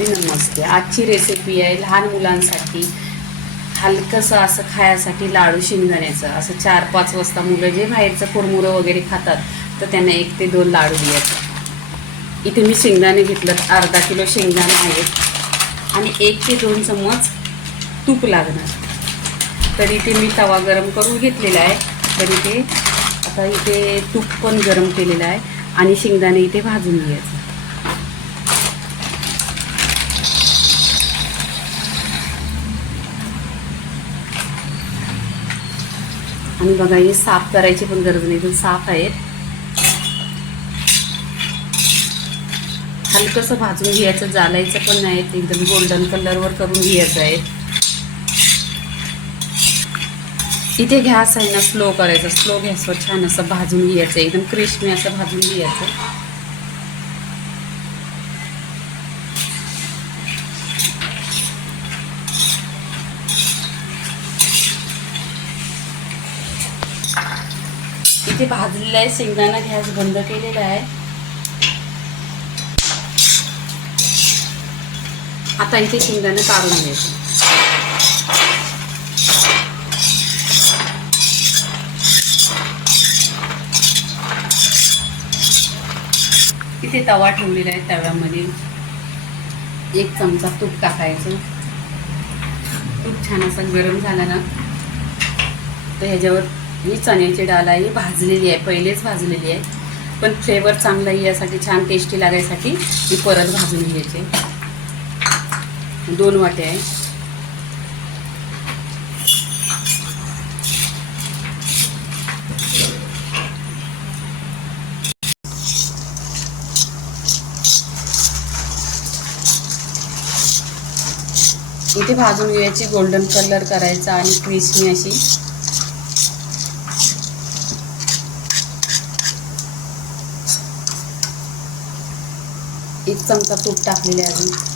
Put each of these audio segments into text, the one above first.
नमस्ते. आजची रेसिपी आहे लहान मुलांसाठी हलकंसं असं खाण्यासाठी लाडू शेंगदाण्याचं. असं 4-5 वाजता मुलं जे बाहेरचं कुरमुरं वगैरे खातात तर त्यांना 1 ते 2 लाडू द्यायचं. इथे मी शेंगदाणे घेतलं, अर्धा किलो शेंगदाणे आहेत आणि 1 ते 2 चम्मच तूप लागणार. तर इथे मी तवा गरम करून घेतलेला आहे. तर इथे आता इथे तूप पण गरम केलेलं आहे आणि शेंगदाणे इथे भाजून घ्यायचं. आणि बघा, हे साफ करायची पण गरज नाही, तर साफ आहेत. हलकंसं भाजून घ्यायचं, जालायचं पण नाही, एकदम गोल्डन कलरवर करून घ्यायचं आहे. इथे गॅस आहे ना स्लो करायचा, स्लो गॅसवर छान असं भाजून घ्यायचं, एकदम क्रिस्पी असं भाजून घ्यायचं. इथे भाजलेला आहे शेंगदाणा, गॅस बंद केलेला आहे. आता इथे शेंगदाणा काढून घ्यायचं. इथे तवा ठेवलेला आहे, तव्यामध्ये 1 चमचा तूप टाकायचं. तूप छान असं गरम झालं ना तर ह्याच्यावर ही चण्याची डाळ आहे, भाजलेली आहे, पहिलेच भाजलेली आहे, पण फ्लेवर चांगला यासाठी, छान टेस्टी लागायसाठी ही परत भाजून घ्यायची. 2 वाट्या आहे. इथे भाजून घ्यायची, गोल्डन कलर करायचा आणि क्रिस्पी अशी. एक चमचा तूप टाकलेले अजून.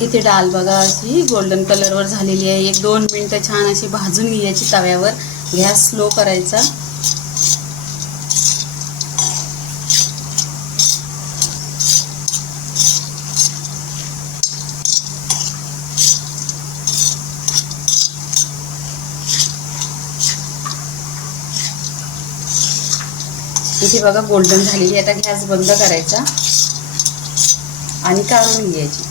इथे डाळ बघा अशी गोल्डन कलरवर झालेली आहे. 1-2 मिनटं छान अशी भाजून घ्यायची तव्यावर. गॅस स्लो करायचा. इथे बघा गोल्डन झालेली आहे. आता गॅस बंद करायचा आणि काढून घ्यायची.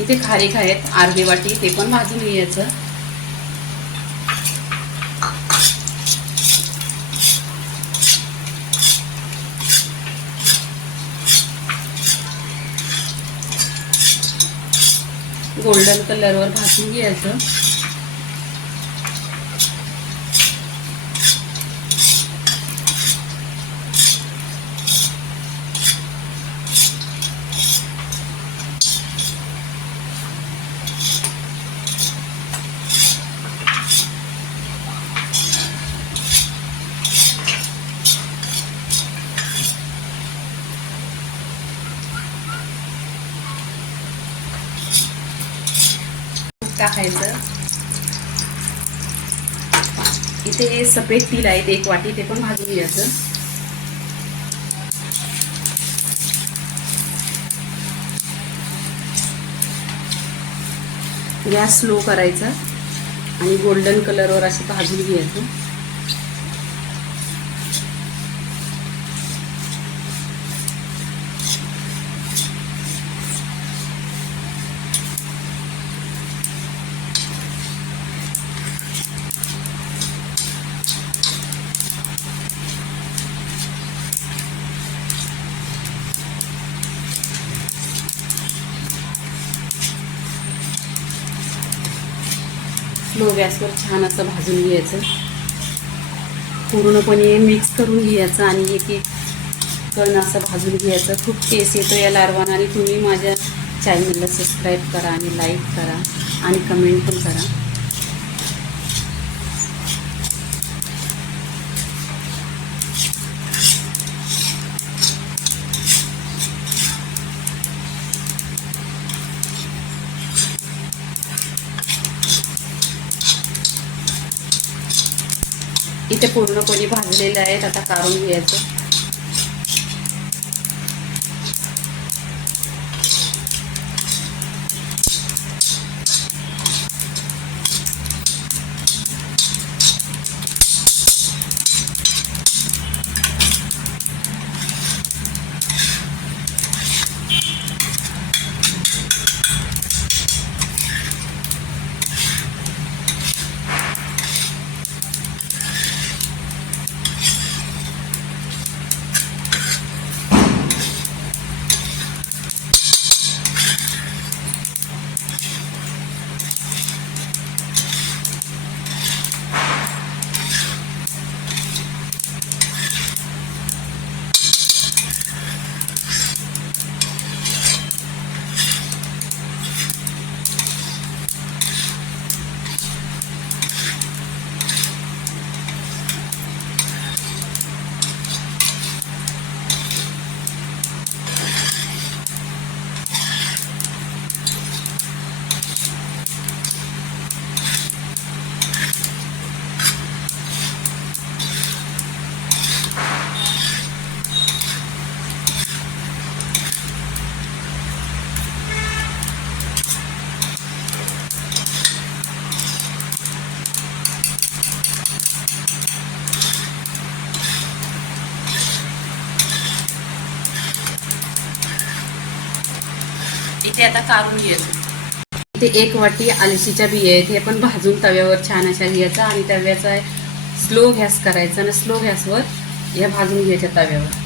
इथे खारीक आहेत अर्धी वाटी, ते पण भाजून घ्यायचं. गोल्डन कलरवर भाजून घ्यायचं. टाकायचं. इथे सफेद तिळ आहेत 1 वाटी, ते पण भाजून घ्यायचं. गॅस स्लो करायचा आणि गोल्डन कलरवर असं भाजून घ्यायचं. स्लो गॅसवर छान असं भाजून घ्यायचं, पूर्णपणे मिक्स करून घ्यायचं आणि एक एक कण असं भाजून घ्यायचं. खूप टेस्ट येतो या लाडवांना. आणि तुम्ही माझ्या चॅनलला सबस्क्राईब करा आणि लाईक करा आणि कमेंट पण करा. इथे पूर्णपणे भाजलेले आहेत. आता काढून घ्यायचं. इथे आता काढून घ्यायचं. इथे 1 वाटी आलशीच्या बिया आहेत. हे पण भाजून तव्यावर छान अशा घ्यायचा आणि तव्याचा स्लो गॅस करायचा आणि स्लो गॅसवर या भाजून घ्यायच्या तव्यावर.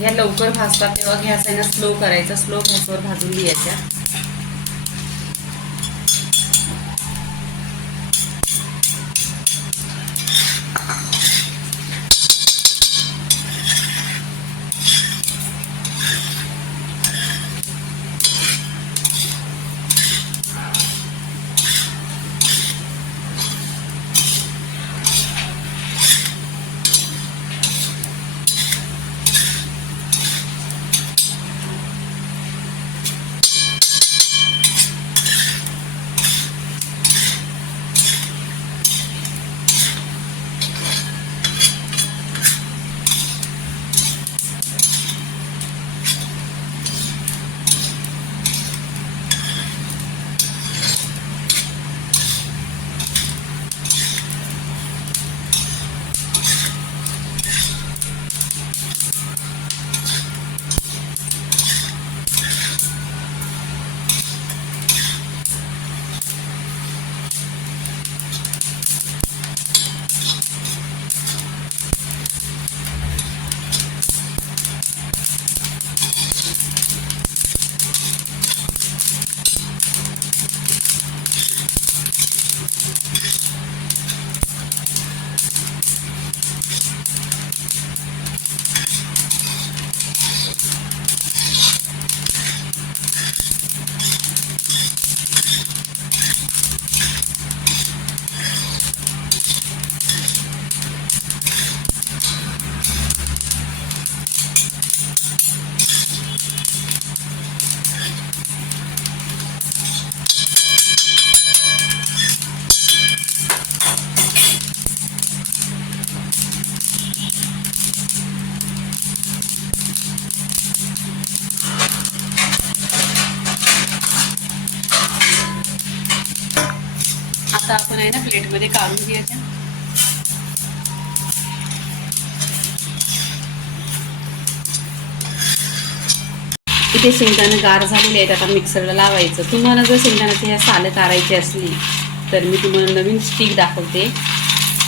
या लवकर भाजतात तेव्हा गॅस आहे ना स्लो करायचा. स्लो गॅसवर भाजून घ्यायच्या. आता आपण आहे ना प्लेटमध्ये काढून घ्यायच्या. इथे शेंगदाणे गार झालेले आहेत, आता मिक्सरला लावायचं. तुम्हाला जर शेंगदाण्याची ह्या सालं काढायची असली तर मी तुम्हाला नवीन स्टिक दाखवते.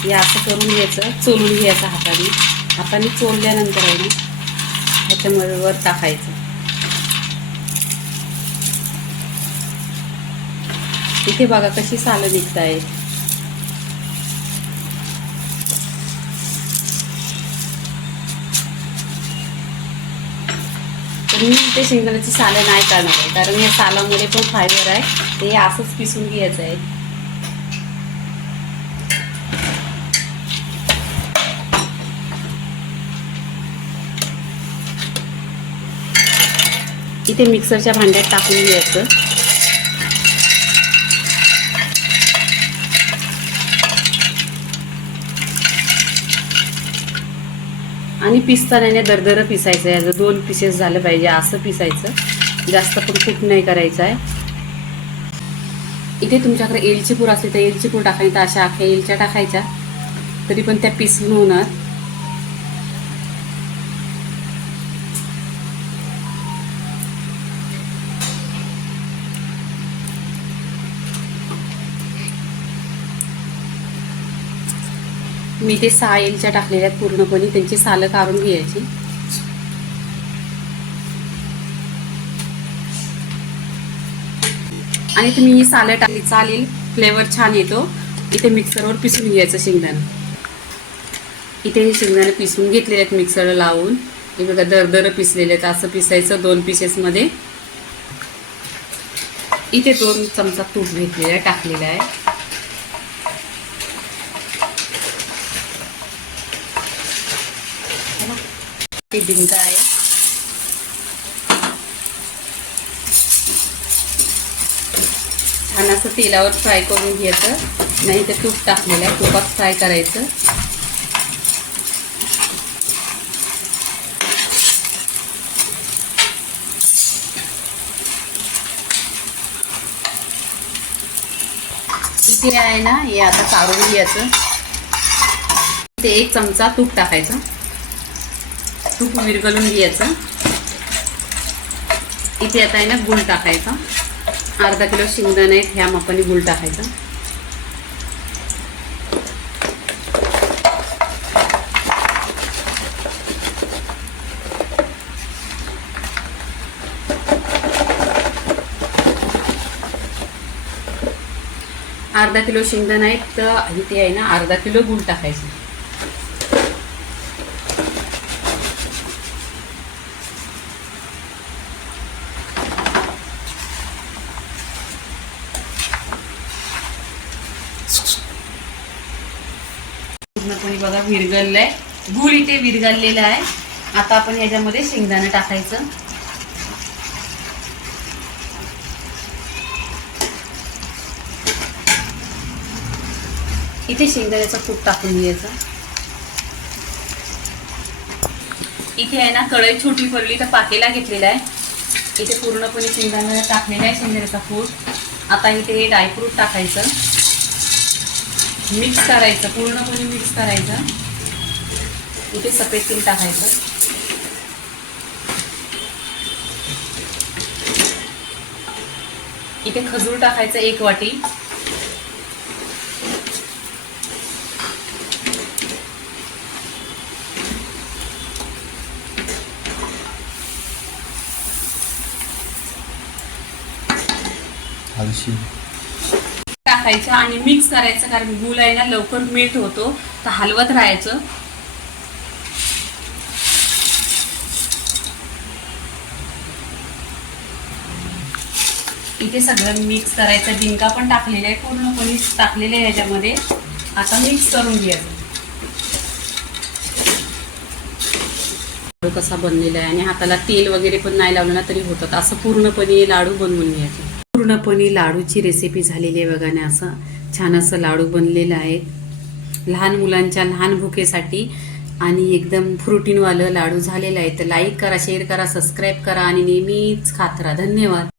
हे असं करून घ्यायचं, चोलून घ्यायचं हाताने चोलल्यानंतर आहे ना ह्याच्यामध्ये वर टाकायचं. इथे बघा कशी सालं निघत आहेत. तर मी इथे शेंगदाण्याची सालं नाही काढणार आहे, कारण या सालामध्ये पण फायबर आहे. ते असंच पिसून घ्यायचं आहे. इथे मिक्सरच्या भांड्यात टाकून घ्यायचं. आणि पिसताना दरदर पिसायचं. याचं 2 पीसेस झालं पाहिजे असं पिसायचं, जास्त पण कूट नाही करायचं आहे. इथे तुमच्याकडे एलची पूड असली तर एलची पूड टाकायची, तर अशा अख्ख्या एलच्या टाकायच्या तरी पण त्या पिसून होणार. मी ते 6 एलच्या टाकलेल्या आहेत पूर्णपणे, त्यांची सालं काढून घ्यायची. आणि तुम्ही ही सालं टाकली चालेल, फ्लेवर छान येतो. इथे मिक्सरवर पिसून घ्यायचं शेंगदाणं. इथे हे शेंगदाणे पिसून घेतलेले आहेत मिक्सरला लावून. हे बघा दरदर पिसलेले आहेत, असं पिसायचं 2 पीसेसमध्ये. इथे 2 चमचा तूप घेतलेला आहे, टाकलेला आहे. ते डिंक आहे. छान असं तेलावर फ्राय करून घ्यायचं, नाही तर तूप टाकलेलं आहे, तुपात फ्राय करायचं. इथे आहे ना हे आता काढून घ्यायचं. इथे 1 चमचा तूप टाकायचं, तूप विरघळून घ्यायचं. इथे आता आहे ना गूळ टाकायचा. अर्धा किलो शेंगदाणे आहेत, ह्या मापाने गूळ टाकायचा. अर्धा किलो शेंगदाणे आहेत तर इथे आहे ना अर्धा किलो गूळ टाकायचं. पूर्णपणे बघा विरघळलंय, गूळ इथे विरघळलेला आहे. आता आपण ह्याच्यामध्ये शेंगदाणे टाकायचं. इथे शेंगदाण्याचा कूट टाकून घ्यायचा. इथे आहे ना कढई छोटी पडली तर पातेला घेतलेला आहे. इथे पूर्णपणे शेंगदाणे टाकलेला आहे, शेंगदाण्याचा कूट. आता इथे हे ड्रायफ्रूट टाकायचं, मिक्स करायचं, पूर्णपणे मिक्स करायचं. इथे सफेद तेल टाकायचं. इथे खजूर टाकायचं 1 वाटी. टाकायचं आणि मिक्स करायचं, कारण गूळ आहे ना लवकर मेल्ट होतो, तर हलवत राहायचं. इथे सगळं मिक्स करायचं. डिंका पण टाकलेला आहे, पूर्णपणे टाकलेले आहे ह्याच्यामध्ये. आता मिक्स करून घ्यायचं. लाडू कसा बनलेला आहे आणि हाताला तेल वगैरे पण नाही लावलं ना तरी होतात. असं पूर्णपणे लाडू बनवून घ्यायचे. पूर्णपणे लाडूची रेसिपी झालेली आहे बघा ना. असं छान असं लाडू बनलेलं आहे लहान मुलांच्या लहान भुकेसाठी आणि एकदम प्रोटीनवालं लाडू झालेलं आहे. तर लाईक करा, शेअर करा, सबस्क्राईब करा आणि नेहमीच खात राहा. धन्यवाद.